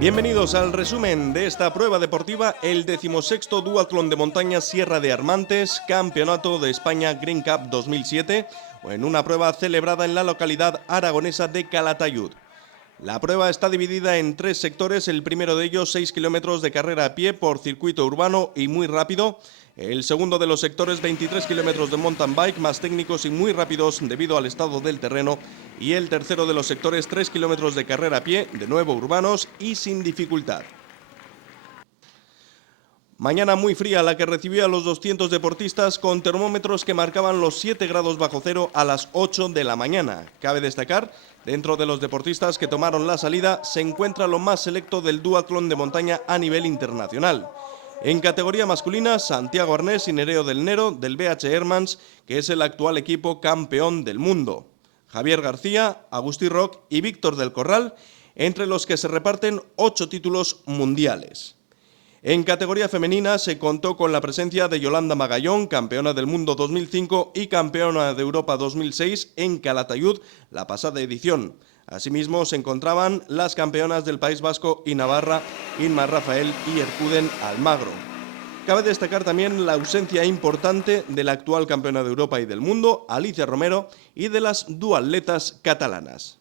Bienvenidos al resumen de esta prueba deportiva, el 16º Duatlón de Montaña Sierra de Armantes, Campeonato de España Green Cup 2007, en una prueba celebrada en la localidad aragonesa de Calatayud. La prueba está dividida en 3 sectores, el primero de ellos 6 kilómetros de carrera a pie por circuito urbano y muy rápido. El segundo de los sectores 23 kilómetros de mountain bike más técnicos y muy rápidos debido al estado del terreno. Y el tercero de los sectores 3 kilómetros de carrera a pie, de nuevo urbanos y sin dificultad. Mañana muy fría la que recibió a los 200 deportistas con termómetros que marcaban los 7 grados bajo cero a las 8 de la mañana. Cabe destacar, dentro de los deportistas que tomaron la salida se encuentra lo más selecto del duatlón de montaña a nivel internacional. En categoría masculina, Santiago Arnés y Nereo del Nero del BH Hermans, que es el actual equipo campeón del mundo. Javier García, Agustí Roch y Víctor del Corral, entre los que se reparten 8 títulos mundiales. En categoría femenina se contó con la presencia de Yolanda Magallón, campeona del mundo 2005 y campeona de Europa 2006 en Calatayud, la pasada edición. Asimismo se encontraban las campeonas del País Vasco y Navarra, Inma Rafael y Ercuden Almagro. Cabe destacar también la ausencia importante de la actual campeona de Europa y del mundo, Alicia Romero, y de las duatletas catalanas.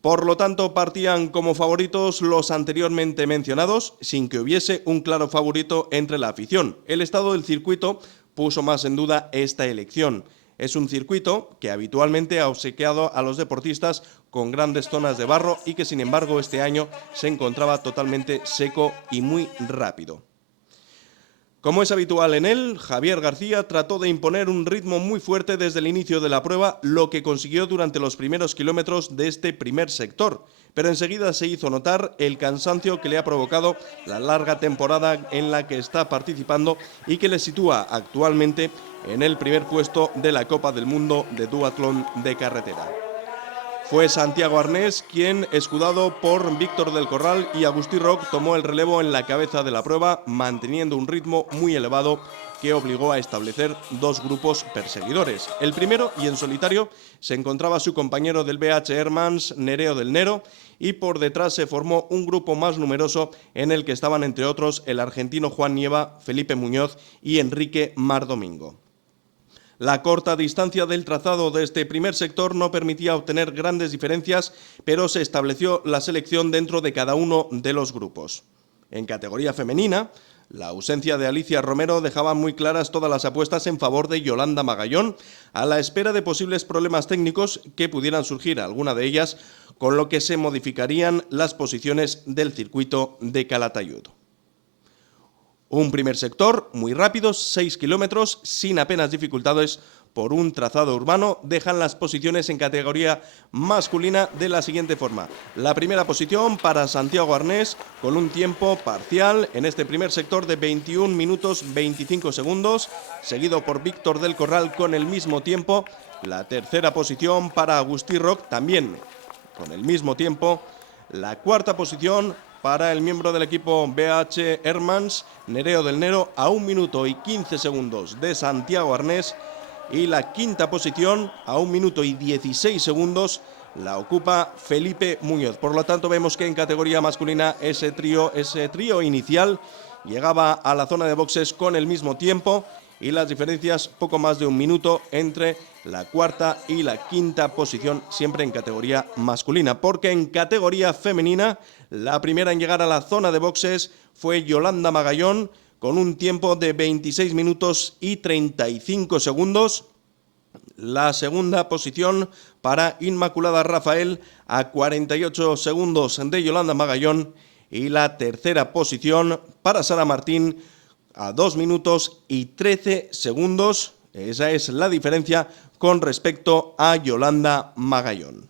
Por lo tanto, partían como favoritos los anteriormente mencionados, sin que hubiese un claro favorito entre la afición. El estado del circuito puso más en duda esta elección. Es un circuito que habitualmente ha obsequiado a los deportistas con grandes zonas de barro y que sin embargo este año se encontraba totalmente seco y muy rápido. Como es habitual en él, Javier García trató de imponer un ritmo muy fuerte desde el inicio de la prueba, lo que consiguió durante los primeros kilómetros de este primer sector. Pero enseguida se hizo notar el cansancio que le ha provocado la larga temporada en la que está participando y que le sitúa actualmente en el primer puesto de la Copa del Mundo de Duatlón de Carretera. Fue Santiago Arnés quien, escudado por Víctor del Corral y Agustí Roch, tomó el relevo en la cabeza de la prueba, manteniendo un ritmo muy elevado que obligó a establecer 2 grupos perseguidores. El primero, y en solitario, se encontraba su compañero del BH Hermans, Nereo del Nero, y por detrás se formó un grupo más numeroso en el que estaban, entre otros, el argentino Juan Nieva, Felipe Muñoz y Enrique Mar Domingo. La corta distancia del trazado de este primer sector no permitía obtener grandes diferencias, pero se estableció la selección dentro de cada uno de los grupos. En categoría femenina, la ausencia de Alicia Romero dejaba muy claras todas las apuestas en favor de Yolanda Magallón, a la espera de posibles problemas técnicos que pudieran surgir, alguna de ellas, con lo que se modificarían las posiciones del circuito de Calatayud. Un primer sector muy rápido, 6 kilómetros, sin apenas dificultades por un trazado urbano, dejan las posiciones en categoría masculina de la siguiente forma. La primera posición para Santiago Arnés con un tiempo parcial en este primer sector de 21 minutos 25 segundos, seguido por Víctor del Corral con el mismo tiempo. La tercera posición para Agustí Roch también con el mismo tiempo. La cuarta posición para el miembro del equipo BH Hermans, Nereo del Nero, a 1 minuto y 15 segundos de Santiago Arnés. Y la quinta posición, a 1 minuto y 16 segundos, la ocupa Felipe Muñoz. Por lo tanto, vemos que en categoría masculina ese trío inicial llegaba a la zona de boxes con el mismo tiempo y las diferencias poco más de 1 minuto entre la cuarta y la quinta posición, siempre en categoría masculina, porque en categoría femenina la primera en llegar a la zona de boxes fue Yolanda Magallón con un tiempo de 26 minutos y 35 segundos. La segunda posición para Inmaculada Rafael a 48 segundos de Yolanda Magallón y la tercera posición para Sara Martín a 2 minutos y 13 segundos. Esa es la diferencia con respecto a Yolanda Magallón.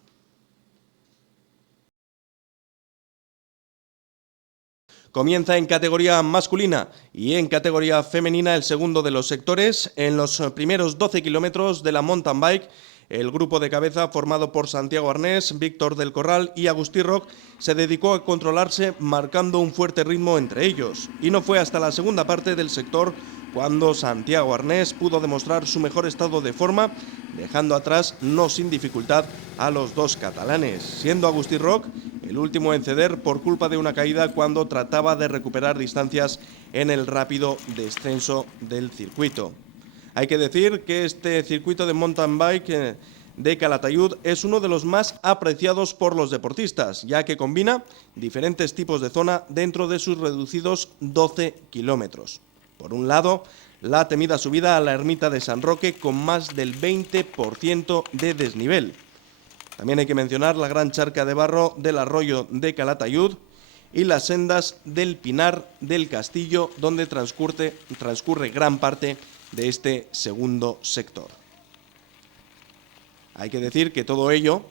Comienza en categoría masculina y en categoría femenina el segundo de los sectores. En los primeros 12 kilómetros de la mountain bike, el grupo de cabeza formado por Santiago Arnés, Víctor del Corral y Agustí Roch se dedicó a controlarse marcando un fuerte ritmo entre ellos. Y no fue hasta la segunda parte del sector cuando Santiago Arnés pudo demostrar su mejor estado de forma, dejando atrás no sin dificultad a los dos catalanes, siendo Agustí Roch el último en ceder por culpa de una caída cuando trataba de recuperar distancias en el rápido descenso del circuito. Hay que decir que este circuito de mountain bike de Calatayud es uno de los más apreciados por los deportistas, ya que combina diferentes tipos de zona dentro de sus reducidos 12 kilómetros. Por un lado, la temida subida a la ermita de San Roque con más del 20% de desnivel. También hay que mencionar la gran charca de barro del arroyo de Calatayud y las sendas del Pinar del Castillo, donde transcurre gran parte de este segundo sector. Hay que decir que todo ello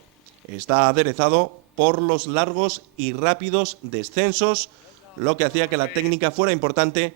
está aderezado por los largos y rápidos descensos, lo que hacía que la técnica fuera importante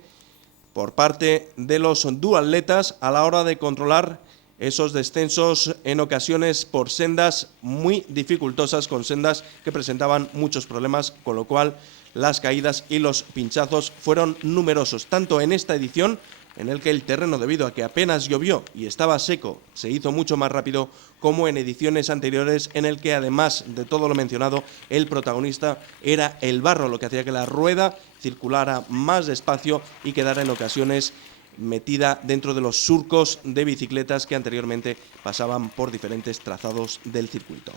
por parte de los duatletas a la hora de controlar esos descensos en ocasiones por sendas muy dificultosas, con sendas que presentaban muchos problemas, con lo cual las caídas y los pinchazos fueron numerosos, tanto en esta edición, en el que el terreno, debido a que apenas llovió y estaba seco, se hizo mucho más rápido, como en ediciones anteriores, en el que, además de todo lo mencionado, el protagonista era el barro, lo que hacía que la rueda circulara más despacio y quedara en ocasiones metida dentro de los surcos de bicicletas que anteriormente pasaban por diferentes trazados del circuito.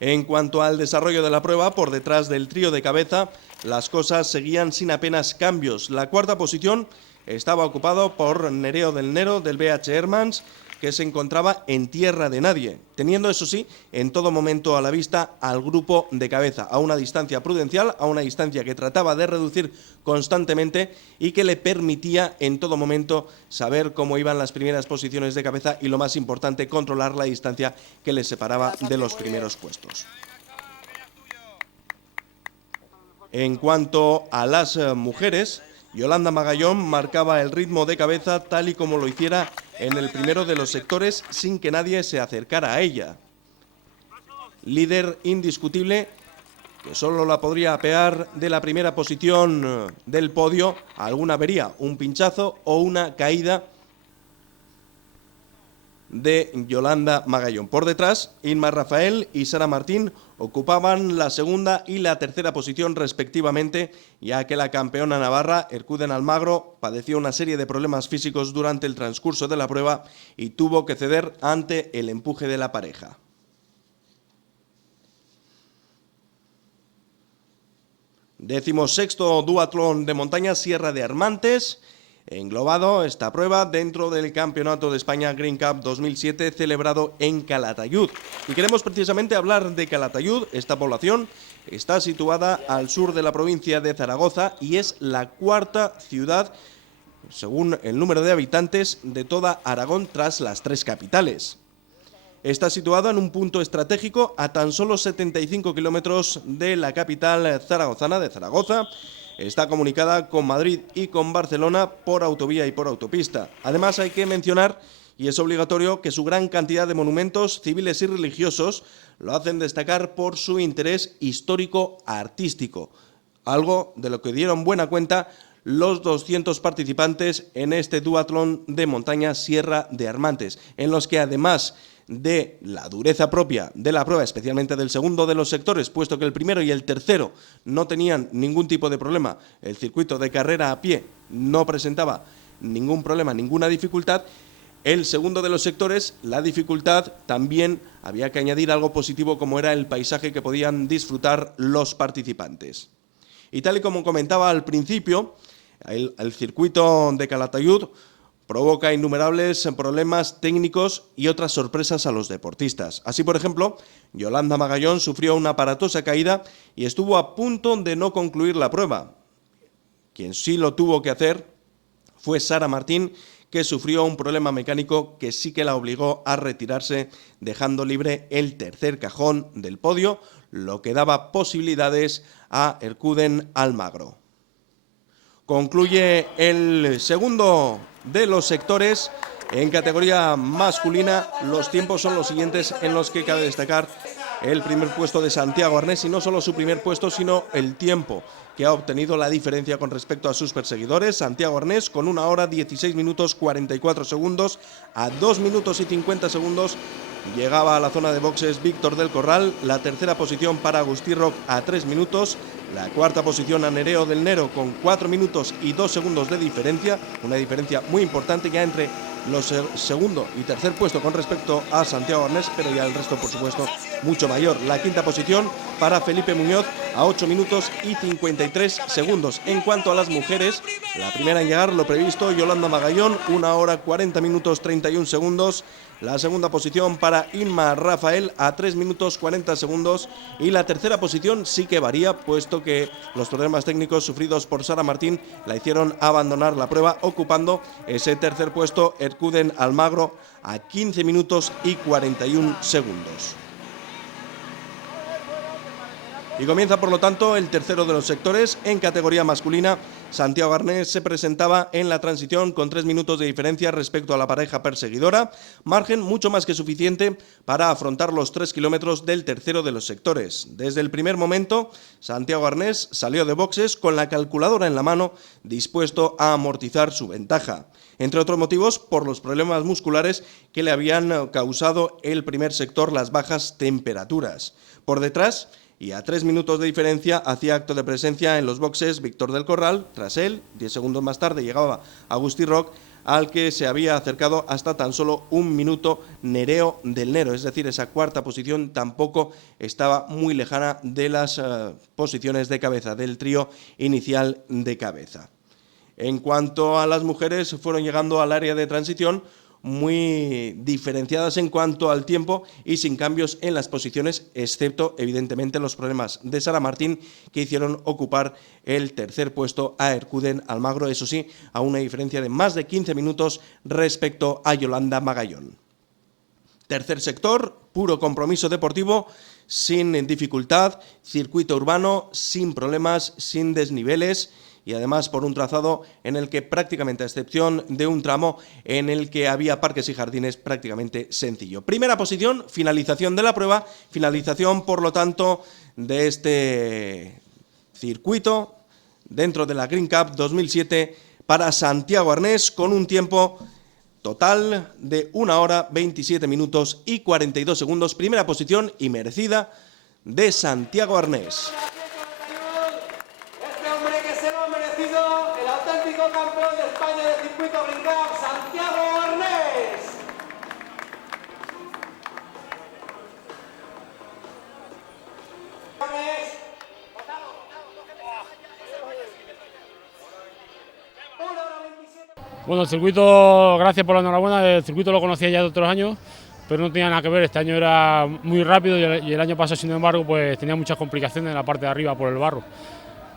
En cuanto al desarrollo de la prueba, por detrás del trío de cabeza, las cosas seguían sin apenas cambios. La cuarta posición estaba ocupada por Nereo del Nero del BH Hermans, que se encontraba en tierra de nadie, teniendo, eso sí, en todo momento a la vista al grupo de cabeza, a una distancia prudencial, a una distancia que trataba de reducir constantemente y que le permitía en todo momento saber cómo iban las primeras posiciones de cabeza y, lo más importante, controlar la distancia que les separaba de los primeros puestos. En cuanto a las mujeres, Yolanda Magallón marcaba el ritmo de cabeza tal y como lo hiciera en el primero de los sectores, sin que nadie se acercara a ella. Líder indiscutible, que solo la podría apear de la primera posición del podio a alguna avería, un pinchazo o una caída de Yolanda Magallón. Por detrás, Inma Rafael y Sara Martín ocupaban la segunda y la tercera posición respectivamente, ya que la campeona navarra, Ercuden Almagro, padeció una serie de problemas físicos durante el transcurso de la prueba y tuvo que ceder ante el empuje de la pareja. Decimosexto duatlón de montaña Sierra de Armantes, englobado esta prueba dentro del Campeonato de España Green Cup 2007 celebrado en Calatayud. Y queremos precisamente hablar de Calatayud. Esta población está situada al sur de la provincia de Zaragoza y es la cuarta ciudad, según el número de habitantes, de toda Aragón tras las tres capitales. Está situada en un punto estratégico a tan solo 75 kilómetros de la capital zaragozana de Zaragoza. Está comunicada con Madrid y con Barcelona por autovía y por autopista. Además, hay que mencionar, y es obligatorio, que su gran cantidad de monumentos civiles y religiosos lo hacen destacar por su interés histórico-artístico, algo de lo que dieron buena cuenta los 200 participantes en este duatlón de montaña Sierra de Armantes, en los que, además de la dureza propia de la prueba, especialmente del segundo de los sectores, puesto que el primero y el tercero no tenían ningún tipo de problema, el circuito de carrera a pie no presentaba ningún problema, ninguna dificultad. El segundo de los sectores, la dificultad, también había que añadir algo positivo, como era el paisaje que podían disfrutar los participantes. Y tal y como comentaba al principio, el circuito de Calatayud provoca innumerables problemas técnicos y otras sorpresas a los deportistas. Así, por ejemplo, Yolanda Magallón sufrió una aparatosa caída y estuvo a punto de no concluir la prueba. Quien sí lo tuvo que hacer fue Sara Martín, que sufrió un problema mecánico que sí que la obligó a retirarse, dejando libre el tercer cajón del podio, lo que daba posibilidades a Ercuden Almagro. Concluye el segundo de los sectores. En categoría masculina, los tiempos son los siguientes, en los que cabe destacar el primer puesto de Santiago Arnés, y no solo su primer puesto, sino el tiempo que ha obtenido, la diferencia con respecto a sus perseguidores. Santiago Arnés con 1 hora 16 minutos 44 segundos, a 2 minutos y 50 segundos llegaba a la zona de boxes Víctor del Corral. La tercera posición para Agustí Roc a 3 minutos, la cuarta posición a Nereo del Nero con 4 minutos y 2 segundos de diferencia, una diferencia muy importante ya entre los segundo y tercer puesto con respecto a Santiago Arnés, pero ya el resto, por supuesto, mucho mayor. La quinta posición para Felipe Muñoz a 8 minutos y 53 segundos. En cuanto a las mujeres, la primera en llegar, lo previsto, Yolanda Magallón, 1 hora 40 minutos 31 segundos. La segunda posición para Inma Rafael a 3 minutos 40 segundos. Y la tercera posición sí que varía, puesto que los problemas técnicos sufridos por Sara Martín la hicieron abandonar la prueba, ocupando ese tercer puesto Ercuden Almagro a 15 minutos y 41 segundos. Y comienza, por lo tanto, el tercero de los sectores. En categoría masculina, Santiago Arnés se presentaba en la transición con 3 minutos de diferencia respecto a la pareja perseguidora, margen mucho más que suficiente para afrontar los 3 kilómetros del tercero de los sectores. Desde el primer momento, Santiago Arnés salió de boxes con la calculadora en la mano, dispuesto a amortizar su ventaja. Entre otros motivos, por los problemas musculares que le habían causado el primer sector, las bajas temperaturas. Por detrás, y a 3 minutos de diferencia, hacía acto de presencia en los boxes Víctor del Corral. Tras él, 10 segundos más tarde, llegaba Agustí Roc, al que se había acercado hasta tan solo 1 minuto Nereo del Nero. Es decir, esa cuarta posición tampoco estaba muy lejana de las posiciones de cabeza, del trío inicial de cabeza. En cuanto a las mujeres, fueron llegando al área de transición muy diferenciadas en cuanto al tiempo y sin cambios en las posiciones, excepto evidentemente los problemas de Sara Martín, que hicieron ocupar el tercer puesto a Ercuden Almagro, eso sí, a una diferencia de más de 15 minutos respecto a Yolanda Magallón. Tercer sector, puro compromiso deportivo, sin dificultad, circuito urbano, sin problemas, sin desniveles, y además por un trazado en el que prácticamente, a excepción de un tramo en el que había parques y jardines, prácticamente sencillo. Primera posición, finalización de la prueba, finalización por lo tanto de este circuito dentro de la Green Cup 2007 para Santiago Arnés, con un tiempo total de 1 hora 27 minutos y 42 segundos. Primera posición y merecida de Santiago Arnés. Campeón de España de circuito Green Cup, Santiago Arnés. Bueno, el circuito, gracias por la enhorabuena, el circuito lo conocía ya de otros años, pero no tenía nada que ver. Este año era muy rápido y el año pasado, sin embargo, pues tenía muchas complicaciones en la parte de arriba por el barro.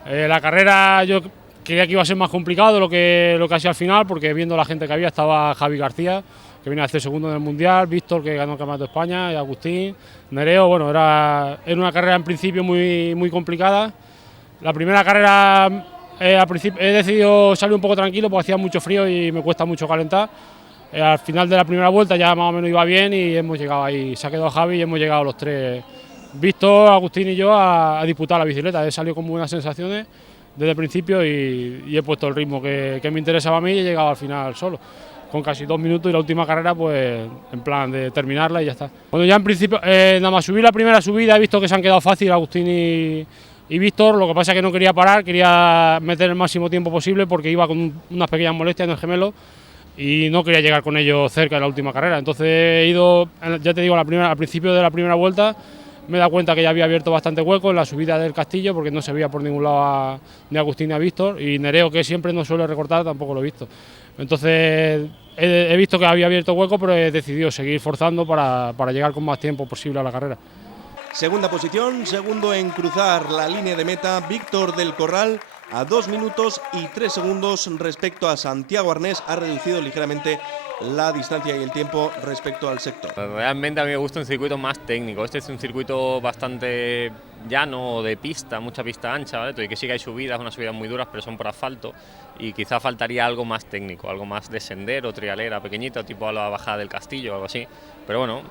La carrera yo creía que iba a ser más complicado de lo que ha sido al final, porque viendo la gente que había, estaba Javi García, que viene a hacer segundo en el Mundial, Víctor, que ganó el Campeonato de España, y Agustín, Nereo. Bueno, era una carrera en principio muy complicada. La primera carrera, al principio, he decidido salir un poco tranquilo porque hacía mucho frío y me cuesta mucho calentar. Al final de la primera vuelta ya más o menos iba bien y hemos llegado ahí, se ha quedado Javi y hemos llegado los tres, Víctor, Agustín y yo, a disputar la bicicleta. He salido con buenas sensaciones desde el principio y he puesto el ritmo que me interesaba a mí y he llegado al final solo, con casi 2 minutos, y la última carrera pues en plan de terminarla y ya está. Bueno, ya en principio, nada más subí la primera subida, he visto que se han quedado fácil Agustín y Víctor. Lo que pasa es que no quería parar, quería meter el máximo tiempo posible porque iba con unas pequeñas molestias en el gemelo y no quería llegar con ellos cerca de la última carrera. Entonces he ido, ya te digo, al principio de la primera vuelta me he dado cuenta que ya había abierto bastante hueco en la subida del Castillo, porque no se veía por ningún lado ni a Agustín ni a Víctor, y Nereo, que siempre no suele recortar, tampoco lo he visto. Entonces he visto que había abierto hueco, pero he decidido seguir forzando para llegar con más tiempo posible a la carrera. Segunda posición, segundo en cruzar la línea de meta, Víctor del Corral, a 2 minutos y 3 segundos respecto a Santiago Arnés. Ha reducido ligeramente la distancia y el tiempo respecto al sector. Realmente a mí me gusta un circuito más técnico. Este es un circuito bastante llano de pista, mucha pista ancha, ¿vale? Y que sí que hay subidas, unas subidas muy duras, pero son por asfalto, y quizá faltaría algo más técnico, algo más de sendero, trialera pequeñita, tipo a la bajada del Castillo o algo así. Pero bueno,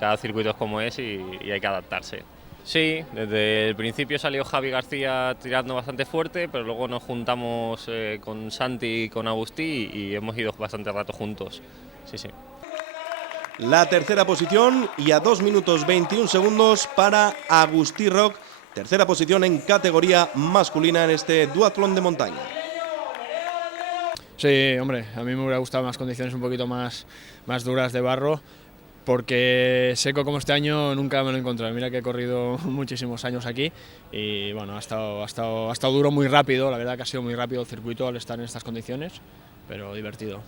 cada circuito es como es y hay que adaptarse. Sí, desde el principio salió Javi García tirando bastante fuerte, pero luego nos juntamos con Santi y con Agustí y hemos ido bastante rato juntos. Sí, sí. La tercera posición y a 2 minutos 21 segundos para Agustí Roc, tercera posición en categoría masculina en este duatlón de montaña. Sí, hombre, a mí me hubiera gustado más condiciones un poquito más duras de barro, porque seco como este año nunca me lo he encontrado. Mira que he corrido muchísimos años aquí y bueno, ha estado duro, muy rápido, la verdad que ha sido muy rápido el circuito al estar en estas condiciones, pero divertido.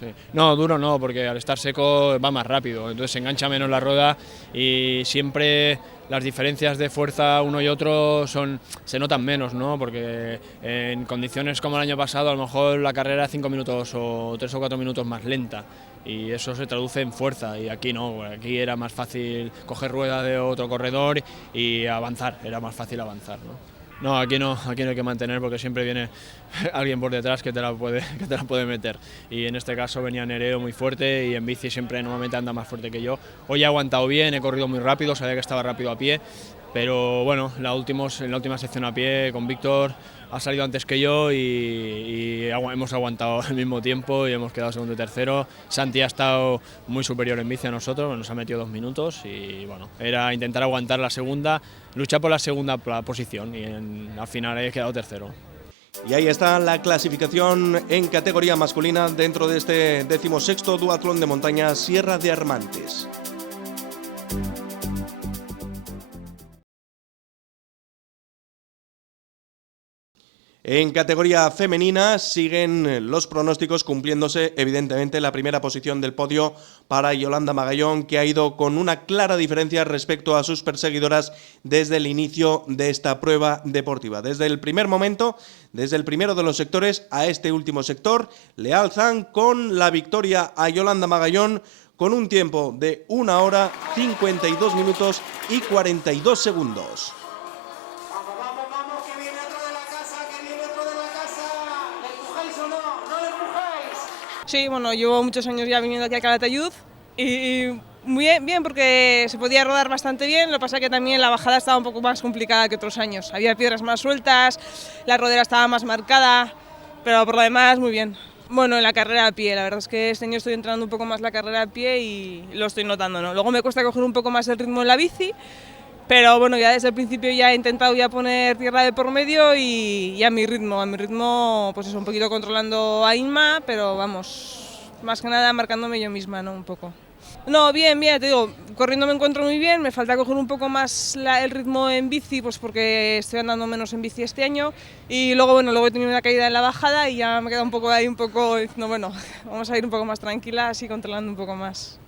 Sí. No, duro no, porque al estar seco va más rápido, entonces se engancha menos la rueda y siempre las diferencias de fuerza uno y otro se notan menos, ¿no? Porque en condiciones como el año pasado a lo mejor la carrera 5 minutos o 3 o 4 minutos más lenta y eso se traduce en fuerza y aquí no, aquí era más fácil coger rueda de otro corredor y avanzar, era más fácil avanzar, ¿no? No, aquí no hay que mantener porque siempre viene alguien por detrás que te la puede meter. Y en este caso venía Nereo muy fuerte y en bici siempre normalmente anda más fuerte que yo. Hoy he aguantado bien, he corrido muy rápido, sabía que estaba rápido a pie, pero bueno, en la última sección a pie con Víctor ha salido antes que yo y hemos aguantado al mismo tiempo y hemos quedado segundo y tercero. Santi ha estado muy superior en bici a nosotros, nos ha metido 2 minutos y bueno, era intentar aguantar la segunda, luchar por la segunda posición y al final he quedado tercero. Y ahí está la clasificación en categoría masculina dentro de este 16º duatlón de montaña Sierra de Armantes. En categoría femenina siguen los pronósticos cumpliéndose evidentemente la primera posición del podio para Yolanda Magallón, que ha ido con una clara diferencia respecto a sus perseguidoras desde el inicio de esta prueba deportiva. Desde el primer momento, desde el primero de los sectores a este último sector, le alzan con la victoria a Yolanda Magallón con un tiempo de 1 hora, 52 minutos y 42 segundos. Sí, bueno, llevo muchos años ya viniendo aquí a Calatayud y muy bien porque se podía rodar bastante bien, lo que pasa es que también la bajada estaba un poco más complicada que otros años. Había piedras más sueltas, la rodera estaba más marcada, pero por lo demás muy bien. Bueno, en la carrera a pie, la verdad es que este año estoy entrenando un poco más la carrera a pie y lo estoy notando, ¿no? Luego me cuesta coger un poco más el ritmo en la bici, pero bueno, ya desde el principio ya he intentado ya poner tierra de por medio y a mi ritmo, pues eso, un poquito controlando a Inma, pero vamos, más que nada marcándome yo misma, ¿no? Un poco. No, bien, te digo, corriendo me encuentro muy bien, me falta coger un poco más el ritmo en bici, pues porque estoy andando menos en bici este año y luego he tenido una caída en la bajada y ya me queda un poco diciendo, bueno, vamos a ir un poco más tranquila, así controlando un poco más.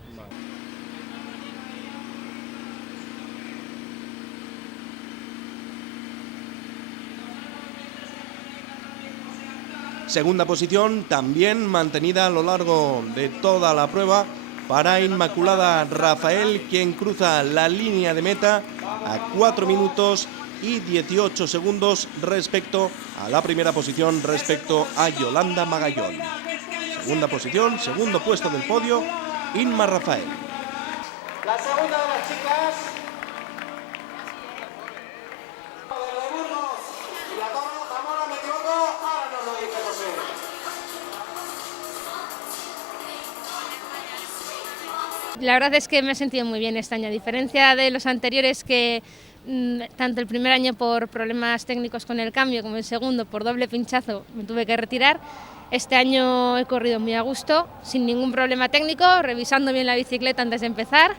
Segunda posición también mantenida a lo largo de toda la prueba para Inmaculada Rafael, quien cruza la línea de meta a 4 minutos y 18 segundos respecto a la primera posición, respecto a Yolanda Magallón. Segunda posición, segundo puesto del podio, Inma Rafael. La segunda de las chicas. La verdad es que me he sentido muy bien este año, a diferencia de los anteriores que tanto el primer año por problemas técnicos con el cambio como el segundo por doble pinchazo me tuve que retirar. Este año he corrido muy a gusto, sin ningún problema técnico, revisando bien la bicicleta antes de empezar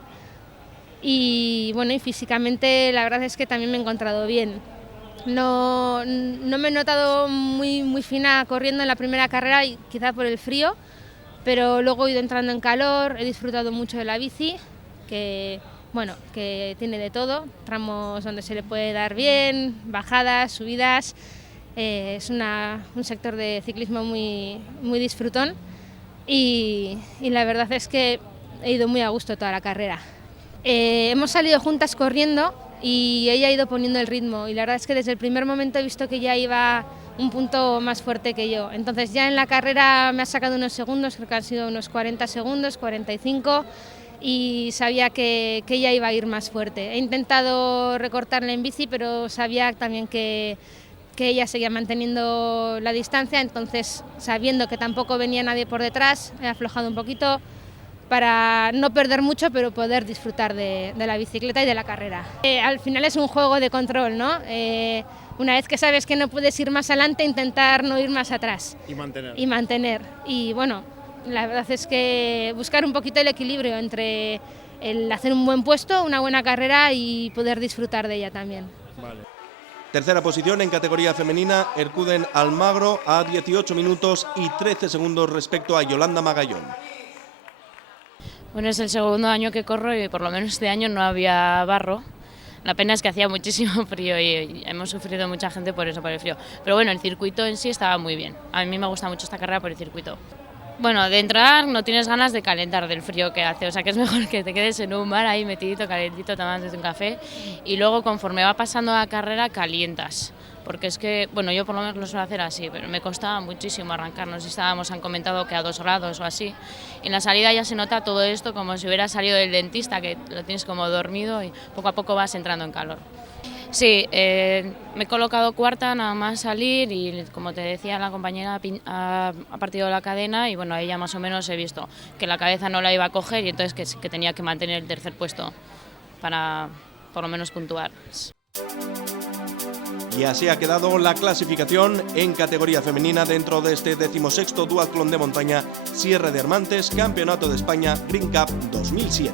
y bueno, y físicamente la verdad es que también me he encontrado bien. No me he notado muy fina corriendo en la primera carrera y quizá por el frío, pero luego he ido entrando en calor, he disfrutado mucho de la bici, que tiene de todo, tramos donde se le puede dar bien, bajadas, subidas, es un sector de ciclismo muy disfrutón y la verdad es que he ido muy a gusto toda la carrera. Hemos salido juntas corriendo y ella ha ido poniendo el ritmo y la verdad es que desde el primer momento he visto que ella iba un punto más fuerte que yo. Entonces ya en la carrera me ha sacado unos segundos, creo que han sido unos 40 segundos, 45, y sabía que ella iba a ir más fuerte. He intentado recortarle en bici, pero sabía también que ella seguía manteniendo la distancia, entonces sabiendo que tampoco venía nadie por detrás, he aflojado un poquito para no perder mucho, pero poder disfrutar de la bicicleta y de la carrera. Al final es un juego de control, ¿no? Una vez que sabes que no puedes ir más adelante, intentar no ir más atrás. Y mantener. Y bueno, la verdad es que buscar un poquito el equilibrio entre el hacer un buen puesto, una buena carrera y poder disfrutar de ella también. Vale. Tercera posición en categoría femenina, Ercuden Almagro a 18 minutos y 13 segundos respecto a Yolanda Magallón. Bueno, es el segundo año que corro y por lo menos este año no había barro. La pena es que hacía muchísimo frío y hemos sufrido mucha gente por eso, por el frío. Pero bueno, el circuito en sí estaba muy bien. A mí me gusta mucho esta carrera por el circuito. Bueno, de entrar no tienes ganas de calentar del frío que hace, o sea que es mejor que te quedes en un bar ahí metidito, calentito, tomándote un café y luego conforme va pasando la carrera calientas. Porque es que, bueno, yo por lo menos lo suelo hacer así, pero me costaba muchísimo arrancarnos. Han comentado que a 2 grados o así. En la salida ya se nota todo esto como si hubiera salido del dentista, que lo tienes como dormido y poco a poco vas entrando en calor. Sí, me he colocado cuarta nada más salir y como te decía la compañera ha partido la cadena y bueno, ahí ya más o menos he visto que la cabeza no la iba a coger y entonces que tenía que mantener el tercer puesto para por lo menos puntuar. Y así ha quedado la clasificación en categoría femenina dentro de este 16º Duatlón de montaña Sierra de Hermantes, Campeonato de España Green Cup 2007.